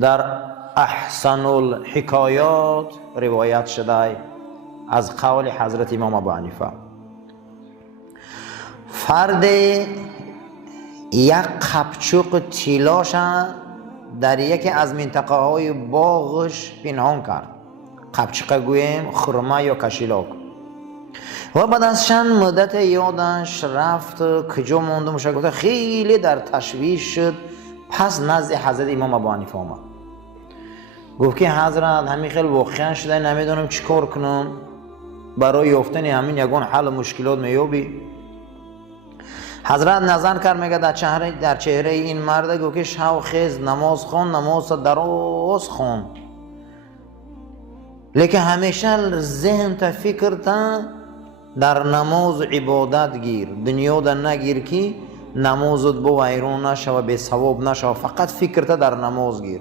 در احسن الحکایات روایت شده از قول حضرت امام ابو حنیفه، فرد یک قپچوق طیلاش در یکی از منطقه های باغش پنهان کرد. قپچوق گویم خرما یا کشیلاک. و بعد از چند مدت یادش رفت کجا مونده میشه، گفته خیلی در تشویش شد. پس نزد حضرت امام ابو حنیفه آمد، گفت که حضرت همین خیلی واقعا شده، نمیدونم چی کار کنم، برای یافتن همین یگان حل مشکلات میابی؟ حضرت نظر کرد، میگه در چهره این مرد گفت که شو خیز نماز خون، نماز دراز خون، لیکن همیشه ذهن تا فکر تا در نماز عبادت گیر، دنیا در نگیر که نمازت با ویرون نشه و به ثواب نشه، فقط فکر تا در نماز گیر.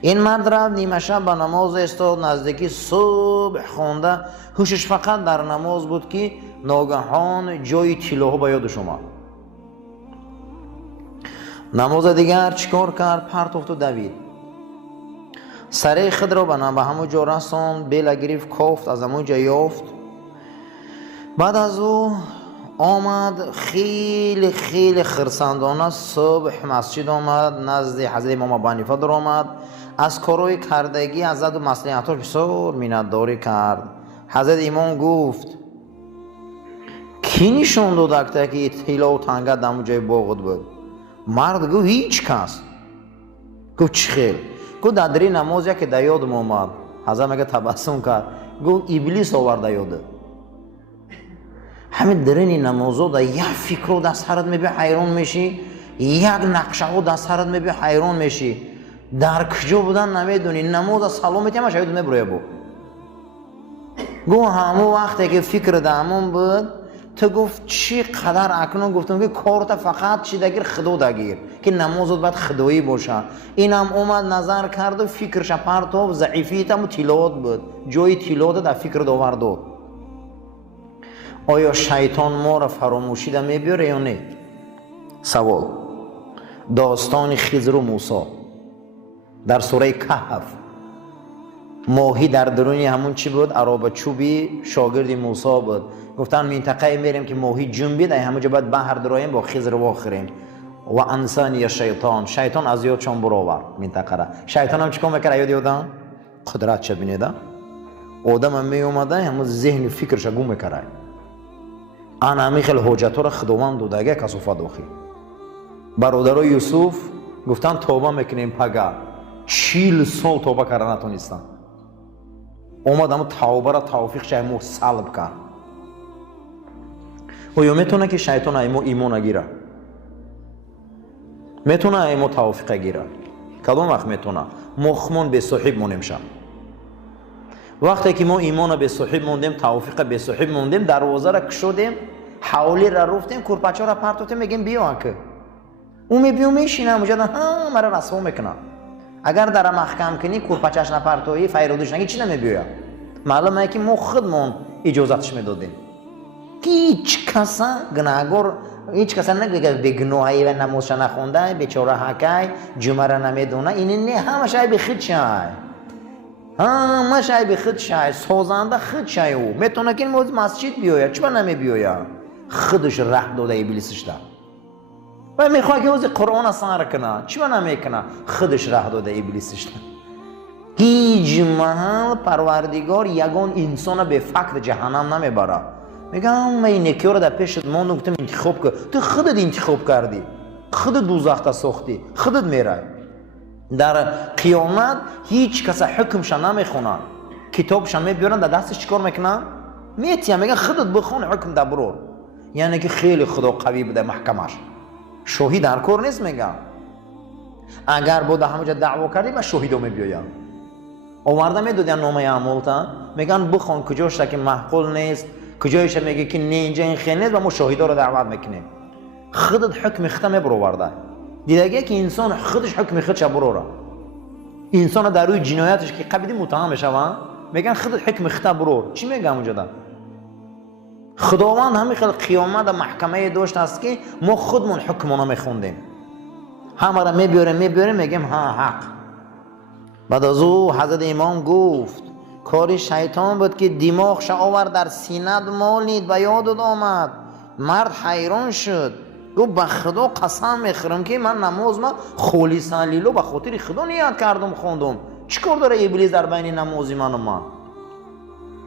این مرد رفت نیمه شب به نماز استاد، نزدیکی صبح خونده، هوشش فقط در نماز بود که ناگهان جای طیلاها به یادش اومد. نماز دیگر چیکار کرد؟ پرتافت و دوید، سر خود را به همون جا رساند، بیل گرفت، کافت، از همون جا یافت. بعد از او آمد خیلی خرسندانه صبح مسجد آمد، نزد حضرت امام ابو حنیفه در آمد، از کارهای کردگی ازت و مصلحت‌ها بسیار منتداری کرد. حضرت امام گفت کی نشون داد که طیلا و تنگه در جای باغت بود؟ مرد گفت هیچ کس. گفت چی خیل؟ گفت در دری نماز که در یادم آمد. حضرت میگه تبسم کرد، گفت ابلیس آورده یاده. همین درین نمازو در یک فکر رو در سرت میبی حیران میشی، یک نقشه رو در سرت میبی حیران میشی، در کجا بودن نمیدونی، نماز سلامتی همه شاید میبروی بو. گو همون وقتی که فکر دامون بود، تو گفت چی قدر اکنون گفتم که کارت فقط چی دگیر خدا دگیر که نمازت باید خدایی باشه. اینم اومد نظر کرد و فکرش پرتاب ضعیفیت هم تلاوت بود، جای تلاوت در فکر داور داد. آیا شیطان ما را فراموشی ده میبیاره یا نه؟ سوال. داستان خضر و موسی در سوره کهف، ماهی در درونی همون چی بود؟ عرابه چوبی شاگرد موسی بود. گفتن منطقه میریم که ماهی جون بید، همونجا باید بحر درایم با خضر واخریم. و انسانی شیطان از یاد چون برآورد منطقه را. شیطان هم چیکار میکرد یاد آدم؟ قدرت چه بینیده؟ آدم هم می اومده همون ذهن فکرش گم میکرد. آن همی خیلی حجتها را خداوند دودگه کسوفه داخل. برادرای یوسف گفتن توبه میکنیم پگه، 40 سال توبه کردن نتونستن. اومد اما توبه را توفیق شایمو سلب کرد. و یا میتونه که شیطان ایمو ایمان گیره، میتونه ایمو توفیق گیره. کدوم وقت میتونه؟ مخمون به صاحب مونیم شم. وقتی که ما ایمان به صاحب موندیم، توفیق به صاحب موندیم، دروازه را کشودیم، حوالی را رفتیم، کورپچا را پرتوتیم، میگیم بیا که اون میبیو میشینه مجدد مرا رسوا میکنه. اگر در محکم کنی کورپچاش نپرتویی فیرودش نگی چی نمیبیوه. معلومه که ما خودمون اجازتش میدادیم. هیچ کس گناهگار، هیچ کس نگه به گناهی و نمازش نخونده، بیچاره حکای جمعه را نمیدونه، این نه همه شای به خود شای، همه شای به خود شای، سازنده خود شای. او میتونه که این مسجد بیاید، چرا نمیبیاید؟ خودش راه داده ابلیسش ده و میخواد که اوزی قرآن سر کنه، چرا نمیکنه؟ خودش راه داده ابلیسش ده. هیچ محل پروردگار یگان انسان به فقر جهنم نمیبره. میگم من این نیکی رو در پیشت ماندم، گفتم انتخاب کن. تو خودت انتخاب کردی، خودت دوزخ تا ساختی، خودت میره. در قیامت هیچ کس حکمش نمیخونن، کتابش میبیارن در دستش چیکار میکنن؟ میتیم میگن خودت بخون حکم در برو. یعنی که خیلی خدا قوی بوده محکمش، شاهی در کار نیست. میگم اگر بود همونجا دعوا کردی من شاهیدو میبیایم. آورده میدادن نامه اعمال تا میگن بخون کجاش که محقول نیست، کجایش میگه که نه اینجا این خیلی نیست و ما شاهدا رو دعوت میکنیم. خودت حکم خودت میبرورده. دیگه که انسان خودش حکم خودش بروره، انسان در روی جنایتش که قبلی متهم بشوه میگن خودت حکم خودت برور. چی میگم اونجا ده؟ خداوند همین خلق قیامت محکمه داشت است که ما خودمون حکمونا میخوندیم. همه را میبیاره میگم ها حق. بعد از او حضرت امام گفت کاری شیطان بود که دماغش آورد در سینه مالید و یادت آمد. مرد حیران شد، گفت به خدا قسم میخورم که من نماز ما خالصا لیلو به خاطر خدا نیت کردم خوندم، چیکار داره ابلیس در بین نمازی من و من؟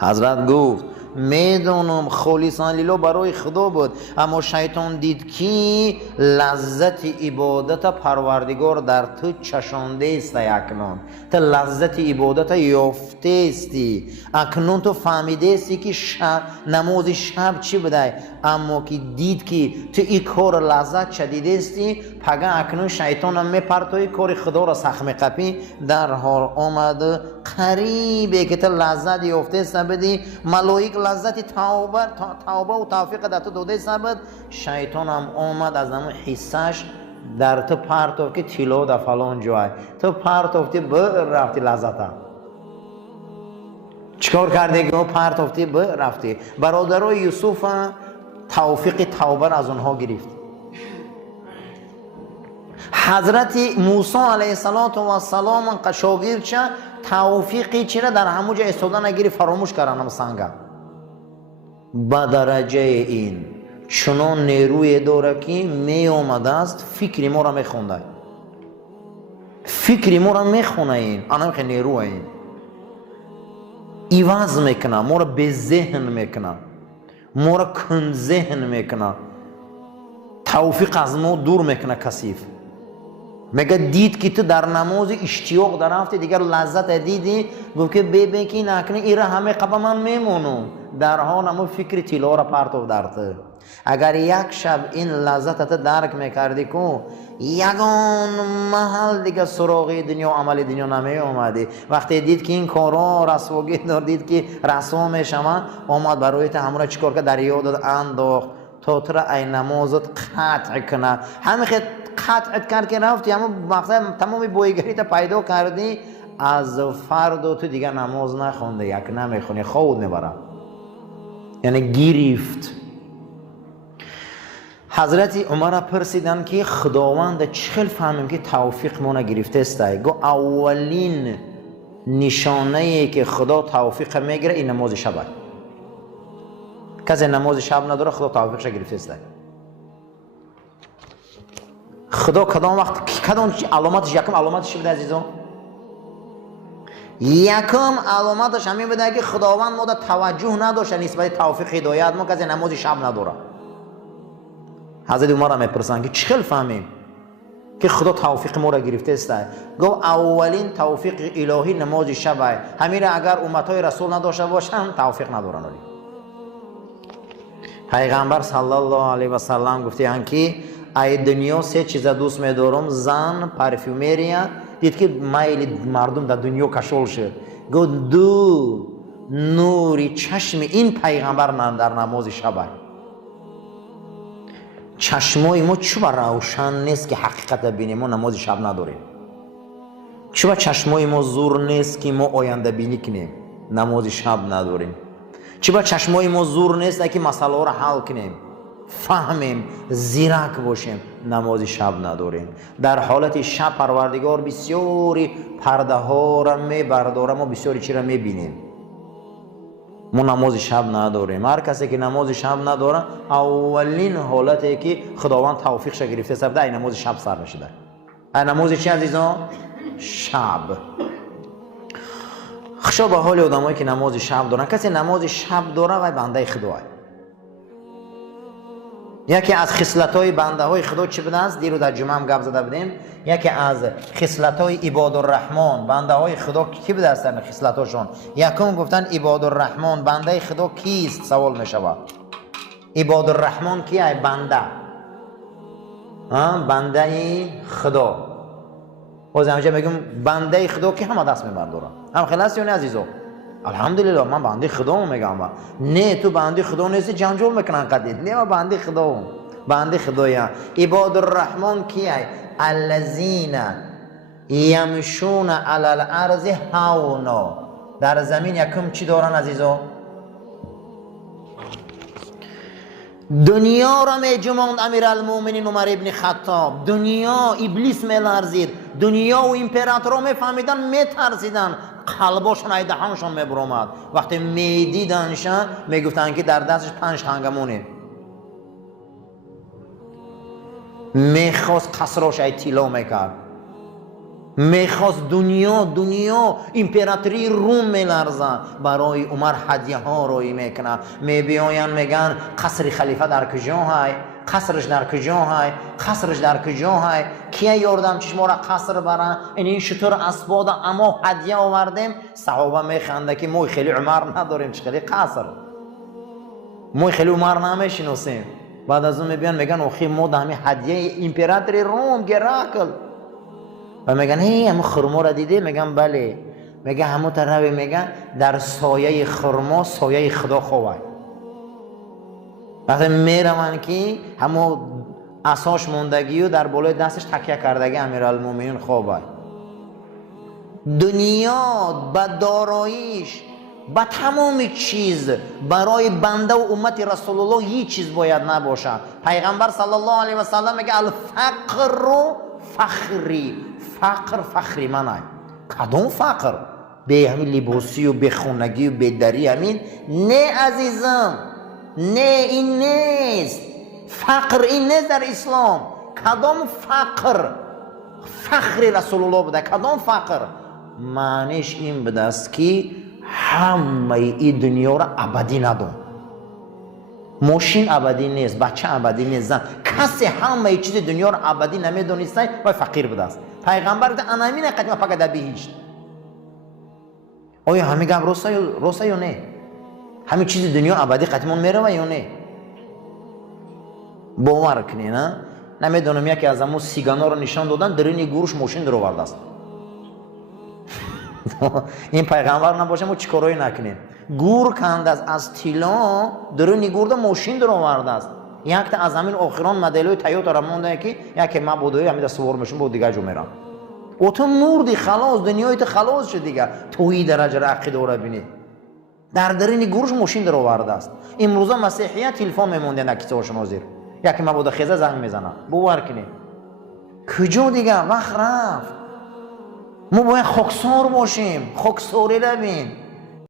حضرت گفت میدونم خالصا لیلو برای خدا بود، اما شیطان دید که لذت عبادت پروردگار در تو چشانده است. اکنون تو لذت عبادت یافته استی، اکنون تو فهمیده استی که نماز شب چی بوده، اما که دید که تو این کار لذت چدیده استی، پگه اکنون شیطان هم میپرتوی کار خدا را سخم قپی در حال آمده قریبه که تو لذت یافته است بدی. ملائک لذت توبه و توفیق در تو داده سبد، شیطان هم آمد از همون حسش در تو پرتو که تیلو در فلان جای تو پرتوفتی رفتی لذت هم چکار کرده که پرتوفتی رفتی. برادرای یوسف توفیق توبه از اونها گرفت. حضرت موسی علیه السلام شاگرد چه توفیقی چرا در همون جا استودن نگیری فراموش کردن سنگا. با درجه این چنان نیروی داره که می آمده است فکری ما را میخونده، فکری ما را میخونه، این آنم که نیروی این ایواز میکنه، ما را به ذهن میکنه، ما را کن ذهن میکنه، توفیق از ما دور میکنه کثیف. میگه دید که تو در نماز اشتیاق درفتی دیگر لذت دیدی، گفت که ببین که نکنه ایره همه قبل من میمونم، در حال همون فکر تیلا را پرتو درته. اگر یک شب این لذتت درک میکردی که یگان محل دیگه سراغی دنیا عمل دنیا نمی اومدی، وقتی دید که این کارا رسواگی دار، دید که رسوا میشم، آمد برای تو همون را چیکار که در یادت انداخت تا تو را این نمازت قطع کنه. همین خیلی قطعت کرد که رفتی همون مقصد تمامی بویگری تا پیدا کردی، از فردا تو دیگه نماز نخونده، یک نمیخونی، خود میبره، یعنی گرفت. حضرت عمر پرسیدن که خداوند چخل فهمیم که توفیق مونه گرفته است؟ گو اولین نشانه ای که خدا توفیق میگیره این نماز شبه. کسی نماز شب نداره خدا توفیقش گرفته است. خدا کدام وقت کدام علامتش، یکم علامتش بده عزیزان، یکم علامتش همین بده که خداوند ما توجه نداشته نسبت توفیق هدایت ما، کسی نماز شب نداره. حضرت عمر هم میپرسن که چخل فهمیم که خدا توفیق ما را گرفته است؟ گو اولین توفیق الهی نماز شب، همین اگر امتای رسول نداشته باشن توفیق ندارن. پیغمبر صلی الله علیه و سلم گفتند که ای دنیا سه چیز دوست می‌دارم، زن، پرفیومریا. دید که میل مردم در دنیا کشول شد، گفت دو نوری چشم این پیغمبر در نماز شب. چشمای ما چوبا روشن نیست که حقیقت ببینیم، ما نماز شب نداریم. چوبا چشمای ما زور نیست که ما آینده بینی کنیم، نماز شب نداریم. چوبا چشمای ما زور نیست که مسئله را حل کنیم، فهمیم، زیرک باشیم، نماز شب نداریم. در حالت شب پروردگار بسیاری پرده ها را میبرداره، ما بسیاری چی را میبینیم. ما نماز شب نداریم. هر کسی که نماز شب نداره اولین حالتی که خداوند توفیقش گرفته سبده این نماز شب سر نشده. این نماز چی عزیزان؟ شب. خشا به حال آدمایی که نماز شب دارن. کسی نماز شب داره و بنده خداه. یکی از خصلت‌های بنده‌های خدا چی بوده است؟ دیرو در جمعه هم گپ زده بودیم. یکی از خصلت‌های عباد الرحمن بنده‌های خدا کی بوده است؟ در خصلت‌هاشون یکم گفتن عباد الرحمن بنده خدا کیست؟ سوال می‌شود. عباد الرحمن کیه؟ بنده. بنده خدا. باز همینجا میگم بنده خدا که همه دست می‌بردارن. هم خلاص یا نه عزیزو؟ الحمدلله من بنده خدا میگم. نه تو بنده خدا نیستی جنجال میکنن قدید. نه من بنده خدا، بنده خدایم. عباد الرحمن کیه؟ الذین یمشون علی الارض هونا. در زمین یکم چی دارن عزیزو؟ دنیا را می جماند امیرالمومنین عمر ابن خطاب. دنیا ابلیس می لرزید، دنیا و امپراتورا می فهمیدن، می ترسیدن، قلباشون ای دهانشون می برآمد. وقتی می دیدنشان می گفتن که در دستش 5 تنگمونه، می خواست قصرش ای طلا میکرد، میخواست دنیا امپراتوری روم میلرزه. برای عمر هدیه ها روی میکنه، میبیاین میگن قصر خلیفه در کجا های، قصرش در کجا های، قصرش در کجا های، کیه یاردم چشم را قصر برن، این شطور اسباد اما هدیه آوردیم. صحابه میخنده که ما خیلی عمر نداریم، چه خیلی قصر، ما خیلی عمر نمیشناسیم. بعد از اون میبیان میگن اوخی ما دمی هدیه امپراتوری روم گراکل. و میگن هی همون خرما را دیده؟ میگن بله. میگه همون طرف میگن در سایه خرما سایه خدا خواه. وقتی میرون که همون اساش موندگی و در بالای دستش تکیه کردگی امیرالمومنین خواه. دنیا با داراییش با تمام چیز برای بنده و امت رسول الله هیچ چیز باید نباشه. پیغمبر صلی الله علیه و سلم میگه الفقر فخری، فقر فخری منه. کدوم فقر؟ به همین لباسی و به خونگی و به دری همین؟ نه عزیزم، نه، این نیست. فقر این نیست در اسلام. کدام فقر؟ فخر رسول الله بوده. کدام فقر؟ معنیش این بوده است که همه این دنیا را ابدی ندون. ماشین ابدی نیست، بچه ابدی نیست، زن، کسی همه چیز دنیا را ابدی نمیدونسته و فقیر بوده است. پیغمبر گفته انا همین قدیم فقط بهشت. آیا همین گپ راسته یا نه؟ همین چیز دنیا ابدی قدیمون میره یا نه؟ باور کنی نه؟ نمیدونم یکی از همون سیگانا رو نشان دادن، در این گوش ماشین در آورده است. این پیغمبر نباشه ما چیکارایی نکنیم. گور کند از طلا، در این گور ماشین در آورده است. یک تا از همین آخران مدل‌های تویوتا را مونده که یکی ما بودوی همین سوار میشم بود دیگه جو میرم. او تو مردی خلاص، دنیای تو خلاص شد دیگه. توی درجه را عقیده را ببینید. در این گورش ماشین در آورده است. امروزه مسیحیت تلفن میمونده نکیسه شما زیر. یکی ما بود خیزه زنگ میزنه. باور کنید. کجا دیگه وقت رفت. ما باید خاکسار باشیم. خاکساری رو ببین.